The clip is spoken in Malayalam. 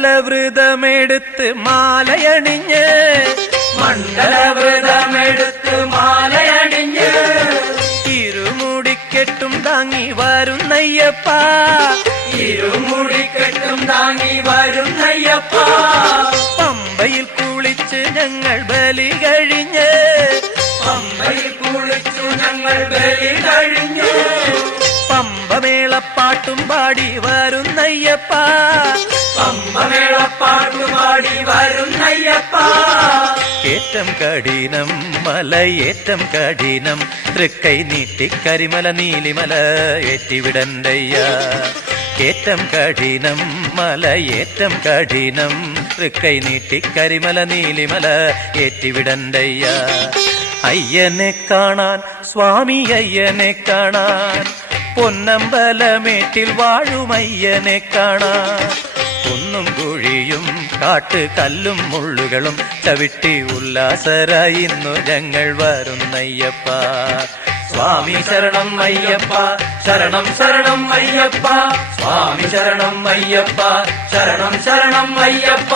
മണ്ഡലവ്രതമെടുത്ത് മാലയണിഞ്ഞ് മണ്ഡലവ്രതമെടുത്ത് മാലയണിഞ്ഞ് ഇരുമുടിക്കെട്ടും താങ്ങി വരുന്നയ്യപ്പ ഇരുമുടിക്കെട്ടും താങ്ങി വരുന്നയ്യപ്പ പമ്പയിൽ കുളിച്ച് ഞങ്ങൾ ബലി കഴിഞ്ഞ് പമ്പയിൽ കുളിച്ചു ഞങ്ങൾ ബലി കഴിഞ്ഞു പമ്പമേളപ്പാട്ടും പാടി വരുന്നയ്യപ്പ പമ്പമേളപ്പാട്ടും പാടി വരുന്നയ്യപ്പ ഏറ്റം കഠിനം മലയേറ്റം കഠിനം തൃക്കൈ നീട്ടി കരിമല നീലിമല ഏറ്റിവിടണ്ടയ്യ ഏറ്റം കഠിനം മലയേറ്റം കഠിനം തൃക്കൈ നീട്ടി കരിമല നീലിമല ഏറ്റിവിടണ്ടയ്യ അയ്യനെ കാണാൻ സ്വാമി അയ്യനെ കാണാൻ പൊന്നമ്പലമേട്ടിൽ വാഴുമയ്യനെ കാണാൻ കുന്നും കുഴിയും കാട്ട് കല്ലും മുള്ളുകളും ചവിട്ടി ഉല്ലാസരായി ഇന്നു ഞങ്ങൾ വരുന്നയ്യപ്പ സ്വാമി ശരണം അയ്യപ്പ ശരണം ശരണം അയ്യപ്പ സ്വാമി ശരണം അയ്യപ്പ ശരണം ശരണം അയ്യപ്പ